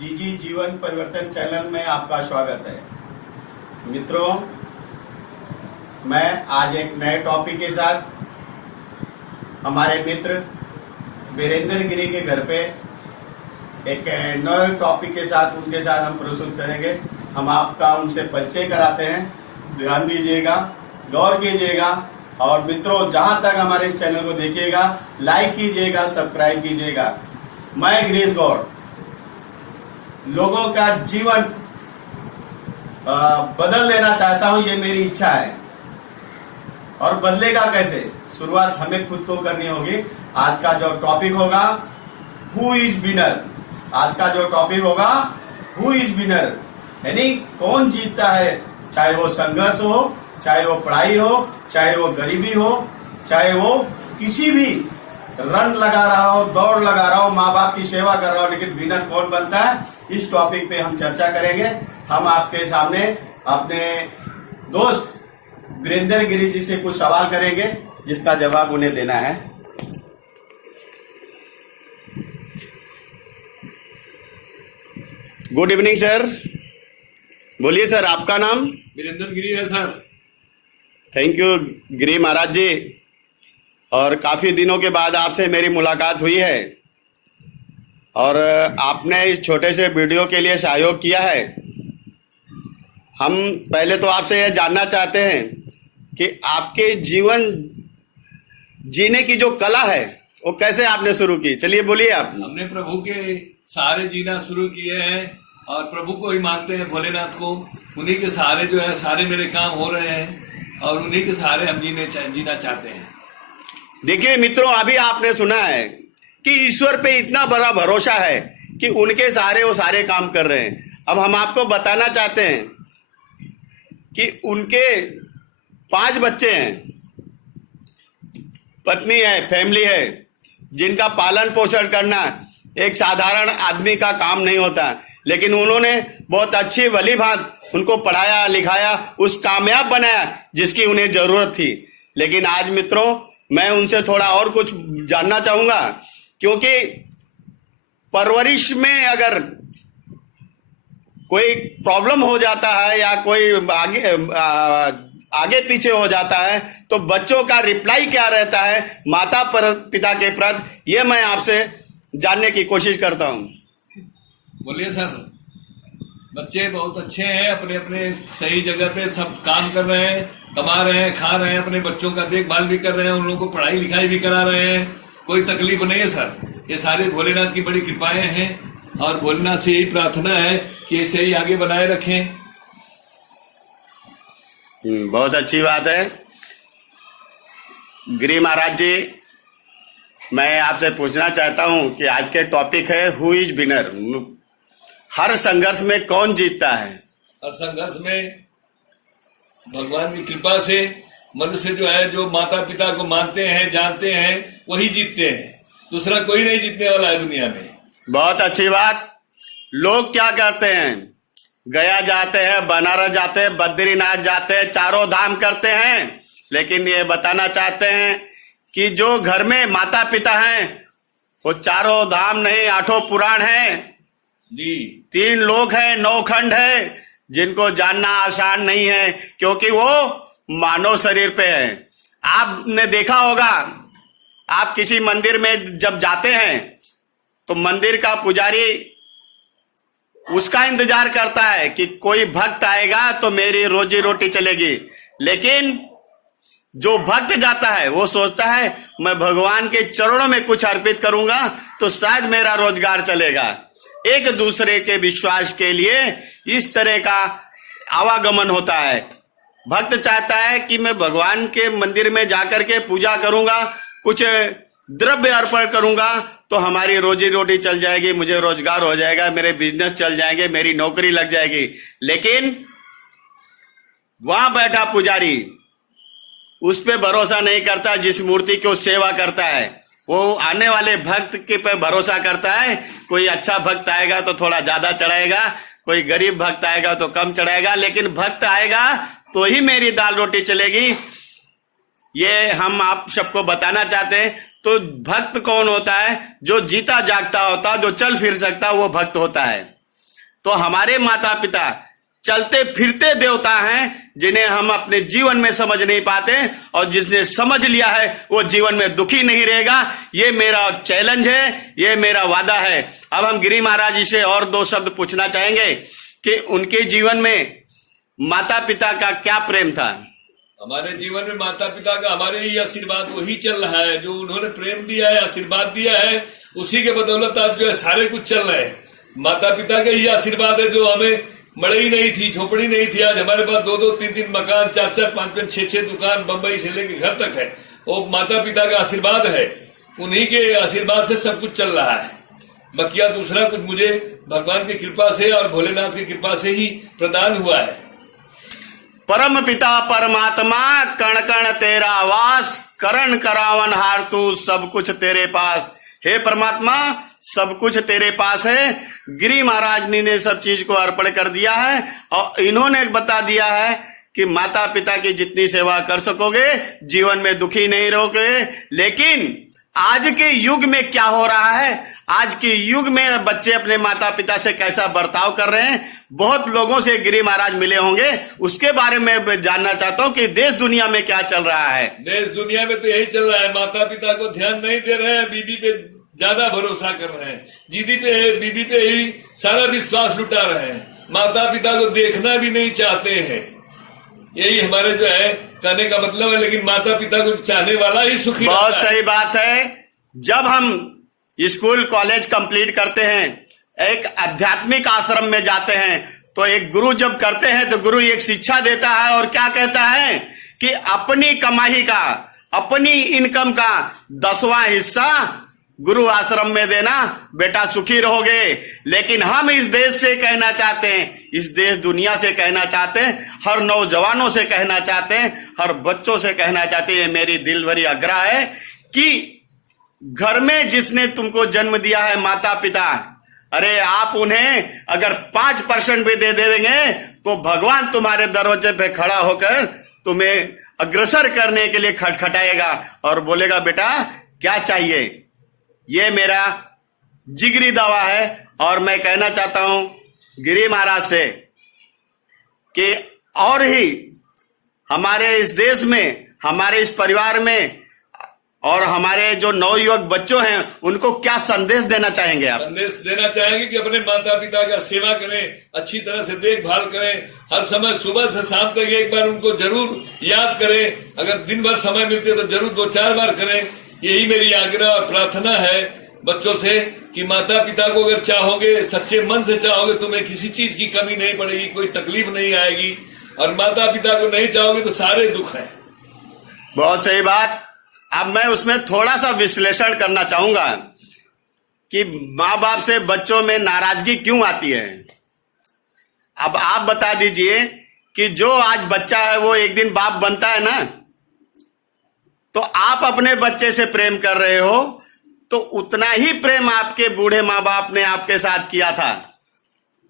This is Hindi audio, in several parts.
जीजी जीवन परिवर्तन चैनल में आपका स्वागत है। मित्रों, मैं आज एक नए टॉपिक के साथ हमारे मित्र वीरेंद्र गिरी के घर पे एक नए टॉपिक के साथ उनके साथ हम प्रस्तुत करेंगे। हम आपका उनसे परिचय कराते हैं, ध्यान दीजिएगा, गौर कीजिएगा और मित्रों जहां तक हमारे इस चैनल को देखिएगा लाइक कीजिएगा, सब्सक्राइब कीजिएगा। मैं गिरीश गौड़ लोगों का जीवन बदल देना चाहता हूं, ये मेरी इच्छा है। और बदलेगा कैसे? शुरुआत हमें खुद को करनी होगी। आज का जो टॉपिक होगा हु इज विनर। आज का जो टॉपिक होगा हु इज विनर, यानी कौन जीतता है। चाहे वो संघर्ष हो, चाहे वो पढ़ाई हो, चाहे वो गरीबी हो, चाहे वो किसी भी रन लगा रहा हो, दौड़ लगा रहा हो, माँ बाप की सेवा कर रहा हो, लेकिन विनर कौन बनता है, इस टॉपिक पे हम चर्चा करेंगे। हम आपके सामने अपने दोस्त वीरेंद्र गिरी जी से कुछ सवाल करेंगे जिसका जवाब उन्हें देना है। Good evening sir. बोलिए सर, आपका नाम? वीरेंद्र गिरी है sir. Thank you Giri Maharaj जी। और काफी दिनों के बाद आपसे मेरी मुलाकात हुई है और आपने इस छोटे से वीडियो के लिए सहयोग किया है। हम पहले तो आपसे यह जानना चाहते हैं कि आपके जीवन जीने की जो कला है वो कैसे आपने शुरू की। चलिए बोलिए आप। हमने प्रभु के सहारे जीना शुरू किए हैं और प्रभु को ही मानते हैं, भोलेनाथ को। उन्हीं के सहारे जो है सारे मेरे काम हो रहे हैं और उन्हीं के सहारे हम जीना चाहते हैं। देखिए मित्रों, अभी आपने सुना है कि ईश्वर पे इतना बड़ा भरोसा है कि उनके सहारे वो सारे काम कर रहे हैं। अब हम आपको बताना चाहते हैं कि उनके 5 बच्चे हैं, पत्नी है, फैमिली है, जिनका पालन पोषण करना एक साधारण आदमी का काम नहीं होता। लेकिन उन्होंने बहुत अच्छी भली भांति उनको पढ़ाया लिखाया, उस कामयाब बनाया जिसकी उन्हें जरूरत थी। लेकिन आज मित्रों मैं उनसे थोड़ा और कुछ जानना चाहूंगा, क्योंकि परवरिश में अगर कोई प्रॉब्लम हो जाता है या कोई आगे पीछे हो जाता है तो बच्चों का रिप्लाई क्या रहता है माता पिता के प्रति, ये मैं आपसे जानने की कोशिश करता हूं। बोलिए सर। बच्चे बहुत अच्छे हैं, अपने अपने सही जगह पे सब काम कर रहे हैं, कमा रहे हैं, खा रहे हैं, अपने बच्चों का देखभाल भी कर रहे हैं, उन लोगों को पढ़ाई लिखाई भी करा रहे हैं। कोई तकलीफ नहीं है सर। ये सारे भोलेनाथ की बड़ी कृपाएं हैं और भोलेनाथ से यही प्रार्थना है कि इसे ही आगे बनाए रखें। बहुत अच्छी बात है। गिरी महाराज जी, मैं आपसे पूछना चाहता हूं कि आज के टॉपिक है हु इज विनर। हर संघर्ष में कौन जीतता है? हर संघर्ष में भगवान की कृपा से मनुष्य जो है, जो माता पिता को मानते हैं, जानते हैं, वही जीतते हैं। दूसरा कोई नहीं जीतने वाला है दुनिया में। बहुत अच्छी बात। लोग क्या करते हैं? गया जाते हैं, बनारस जाते हैं, बद्रीनाथ जाते हैं, चारों धाम करते हैं, लेकिन ये बताना चाहते हैं कि जो घर में माता पिता हैं वो चारों धाम नहीं, 8 पुराण हैं जी। 3 लोक है, 9 खंड है, जिनको जानना आसान नहीं है क्योंकि वो मानव शरीर पे है। आपने देखा होगा, आप किसी मंदिर में जब जाते हैं तो मंदिर का पुजारी उसका इंतजार करता है कि कोई भक्त आएगा तो मेरी रोजी रोटी चलेगी। लेकिन जो भक्त जाता है वो सोचता है मैं भगवान के चरणों में कुछ अर्पित करूंगा तो शायद मेरा रोजगार चलेगा। एक दूसरे के विश्वास के लिए इस तरह का आवागमन होता है। भक्त चाहता है कि मैं भगवान के मंदिर में जाकर के पूजा करूंगा, कुछ द्रव्य अर्पण करूंगा तो हमारी रोजी रोटी चल जाएगी, मुझे रोजगार हो जाएगा, मेरे बिजनेस चल जाएंगे, मेरी नौकरी लग जाएगी। लेकिन वहां बैठा पुजारी उस पे भरोसा नहीं करता जिस मूर्ति की वो सेवा करता है। वो आने वाले भक्त के पे भरोसा करता है। कोई अच्छा भक्त आएगा तो थोड़ा ज्यादा चढ़ाएगा, कोई गरीब भक्त आएगा तो कम चढ़ाएगा, लेकिन भक्त आएगा तो ही मेरी दाल रोटी चलेगी। ये हम आप सबको बताना चाहते हैं। तो भक्त कौन होता है? जो जीता जागता होता, जो चल फिर सकता, वो भक्त होता है। तो हमारे माता पिता चलते फिरते देवता हैं जिन्हें हम अपने जीवन में समझ नहीं पाते, और जिसने समझ लिया है वो जीवन में दुखी नहीं रहेगा। ये मेरा चैलेंज है, ये मेरा वादा है। अब हम गिरी महाराज जी से और 2 शब्द पूछना चाहेंगे कि उनके जीवन में माता पिता का क्या प्रेम था। हमारे जीवन में माता पिता का हमारे ही आशीर्वाद वही चल रहा है, जो उन्होंने प्रेम दिया है, आशीर्वाद दिया है, उसी के बदौलत आज जो है सारे कुछ चल रहे हैं। माता पिता का ही आशीर्वाद है, जो हमें मड़ई नहीं थी, झोपड़ी नहीं थी, आज हमारे पास 2-2, 3-3 मकान, 4-4, 5-5, 6-6 दुकान बंबई से लेके घर तक है। वो माता पिता का आशीर्वाद है, उन्हीं के आशीर्वाद से सब कुछ चल रहा है। बकिया दूसरा कुछ मुझे भगवान की कृपा से और भोलेनाथ की कृपा से ही प्रदान हुआ है। परम पिता परमात्मा कण कण तेरा वास, करण करावन हार तू सब कुछ तेरे पास। हे परमात्मा, सब कुछ तेरे पास है। गिरी महाराज ने सब चीज को अर्पण कर दिया है, और इन्होंने बता दिया है कि माता पिता की जितनी सेवा कर सकोगे जीवन में दुखी नहीं रहोगे। लेकिन आज के युग में क्या हो रहा है, आज के युग में बच्चे अपने माता पिता से कैसा बर्ताव कर रहे हैं, बहुत लोगों से गिरी महाराज मिले होंगे, उसके बारे में जानना चाहता हूं कि देश दुनिया में क्या चल रहा है। देश दुनिया में तो यही चल रहा है, माता पिता को ध्यान नहीं दे रहे हैं, बीबी पे ज्यादा भरोसा कर रहे हैं, बीबी पे ही सारा विश्वास लुटा रहे हैं, माता पिता को देखना भी नहीं चाहते हैं। यही हमारे जो है कहने का मतलब है। लेकिन माता पिता को चाहने वाला ही सुखी। बहुत सही बात है। जब हम स्कूल कॉलेज कंप्लीट करते हैं, एक आध्यात्मिक आश्रम में जाते हैं, तो एक गुरु जब करते हैं तो गुरु एक शिक्षा देता है, और क्या कहता है कि अपनी कमाई का, अपनी इनकम का 10वां हिस्सा गुरु आश्रम में देना, बेटा सुखी रहोगे। लेकिन हम इस देश से कहना चाहते हैं, इस देश दुनिया से कहना चाहते हैं, हर नौजवानों से कहना चाहते हैं, हर बच्चों से कहना चाहते हैं, मेरी दिल भरी आग्रह है कि घर में जिसने तुमको जन्म दिया है माता पिता, अरे आप उन्हें अगर 5% भी दे देंगे तो भगवान तुम्हारे दरवाजे पे खड़ा होकर तुम्हें अग्रसर करने के लिए खटखटाएगा और बोलेगा बेटा क्या चाहिए। ये मेरा जिगरी दावा है, और मैं कहना चाहता हूं गिरी महाराज से कि और ही हमारे इस देश में, हमारे इस परिवार में, और हमारे जो नवयुवक बच्चों हैं उनको क्या संदेश देना चाहेंगे आप। संदेश देना चाहेंगे कि अपने माता पिता का सेवा करें, अच्छी तरह से देखभाल करें, हर समय सुबह से शाम तक एक बार उनको जरूर याद करें, अगर दिन भर समय मिलते तो जरूर 2-4 बार करें। यही मेरी आग्रह और प्रार्थना है बच्चों से कि माता पिता को अगर चाहोगे, सच्चे मन से चाहोगे, तुम्हें किसी चीज की कमी नहीं पड़ेगी, कोई तकलीफ नहीं आएगी, और माता पिता को नहीं चाहोगे तो सारे दुख है। बहुत सही बात। अब मैं उसमें थोड़ा सा विश्लेषण करना चाहूंगा कि माँ बाप से बच्चों में नाराजगी क्यों आती है। अब आप बता दीजिए कि जो आज बच्चा है वो एक दिन बाप बनता है ना, तो आप अपने बच्चे से प्रेम कर रहे हो तो उतना ही प्रेम आपके बूढ़े माँ बाप ने आपके साथ किया था,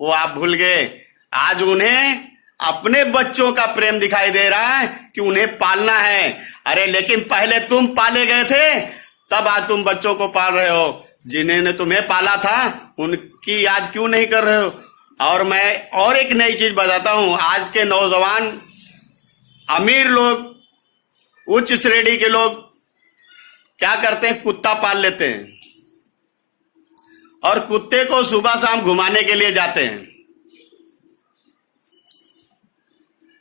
वो आप भूल गए। आज उन्हें अपने बच्चों का प्रेम दिखाई दे रहा है कि उन्हें पालना है। अरे लेकिन पहले तुम पाले गए थे, तब आज तुम बच्चों को पाल रहे हो। जिन्होंने तुम्हें पाला था उनकी याद क्यों नहीं कर रहे हो। और मैं और एक नई चीज बताता हूं, आज के नौजवान, अमीर लोग, उच्च श्रेणी के लोग क्या करते हैं, कुत्ता पाल लेते हैं और कुत्ते को सुबह शाम घुमाने के लिए जाते हैं।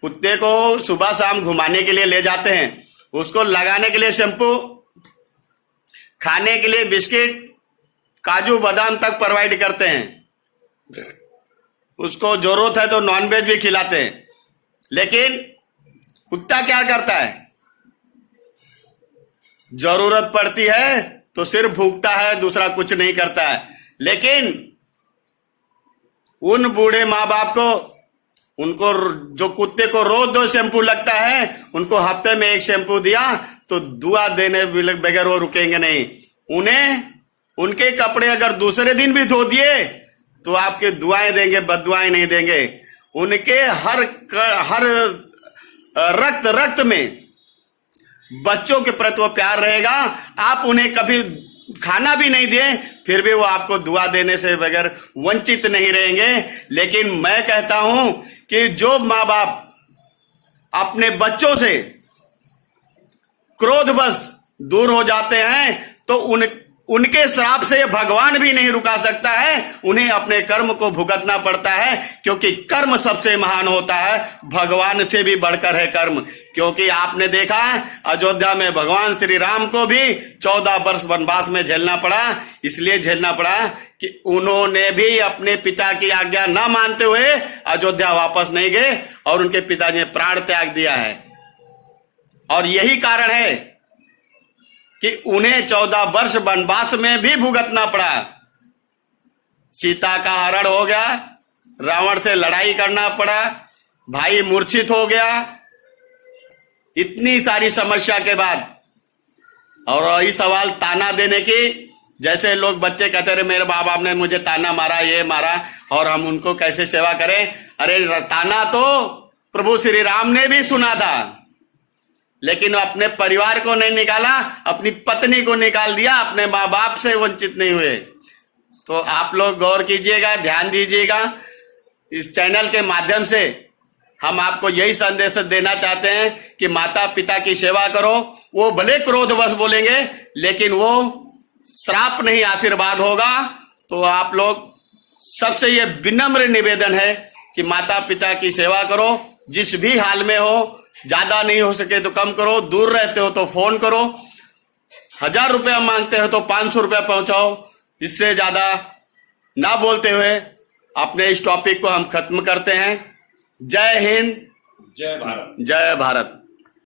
कुत्ते को सुबह शाम घुमाने के लिए ले जाते हैं, उसको लगाने के लिए शैम्पू, खाने के लिए बिस्किट, काजू बादाम तक प्रोवाइड करते हैं। उसको जरूरत है तो नॉनवेज भी खिलाते हैं। लेकिन कुत्ता क्या करता है, जरूरत पड़ती है तो सिर्फ भूखता है, दूसरा कुछ नहीं करता है। लेकिन उन बूढ़े माँ बाप को, उनको जो कुत्ते को रोज 2 शैम्पू लगता है, उनको हफ्ते में 1 शैम्पू दिया तो दुआ देने बगैर वो रुकेंगे नहीं। उन्हें उनके कपड़े अगर दूसरे दिन भी धो दिए तो आपके दुआएं देंगे, बददुआएं नहीं देंगे। उनके हर रक्त में बच्चों के प्रति वो प्यार रहेगा। आप उन्हें कभी खाना भी नहीं दें फिर भी वो आपको दुआ देने से बगैर वंचित नहीं रहेंगे। लेकिन मैं कहता हूं कि जो माँ बाप अपने बच्चों से क्रोधवश दूर हो जाते हैं तो उनके श्राप से भगवान भी नहीं रुका सकता है, उन्हें अपने कर्म को भुगतना पड़ता है, क्योंकि कर्म सबसे महान होता है, भगवान से भी बढ़कर है कर्म। क्योंकि आपने देखा है अयोध्या में भगवान श्री राम को भी 14 वर्ष वनवास में झेलना पड़ा। इसलिए झेलना पड़ा कि उन्होंने भी अपने पिता की आज्ञा न मानते हुए अयोध्या वापस नहीं गए और उनके पिताजी ने प्राण त्याग दिया है। और यही कारण है कि उन्हें 14 वर्ष वनवास में भी भुगतना पड़ा। सीता का हरण हो गया, रावण से लड़ाई करना पड़ा, भाई मूर्छित हो गया, इतनी सारी समस्या के बाद। और वही सवाल ताना देने की, जैसे लोग बच्चे कहते रहे मेरे माँ बाप ने मुझे ताना मारा, ये मारा, और हम उनको कैसे सेवा करें। अरे ताना तो प्रभु श्री राम ने भी सुना था, लेकिन अपने परिवार को नहीं निकाला, अपनी पत्नी को निकाल दिया, अपने माँ बाप से वंचित नहीं हुए। तो आप लोग गौर कीजिएगा, ध्यान दीजिएगा। इस चैनल के माध्यम से हम आपको यही संदेश देना चाहते हैं कि माता पिता की सेवा करो। वो भले क्रोधवश बोलेंगे, लेकिन वो श्राप नहीं, आशीर्वाद होगा। तो आप लोग सबसे ये विनम्र निवेदन है कि माता पिता की सेवा करो, जिस भी हाल में हो। ज्यादा नहीं हो सके तो कम करो, दूर रहते हो तो फोन करो, 1000 रुपया मांगते हो तो 500 रुपया पहुंचाओ। इससे ज्यादा ना बोलते हुए अपने इस टॉपिक को हम खत्म करते हैं। जय हिंद, जय भारत। जय भारत।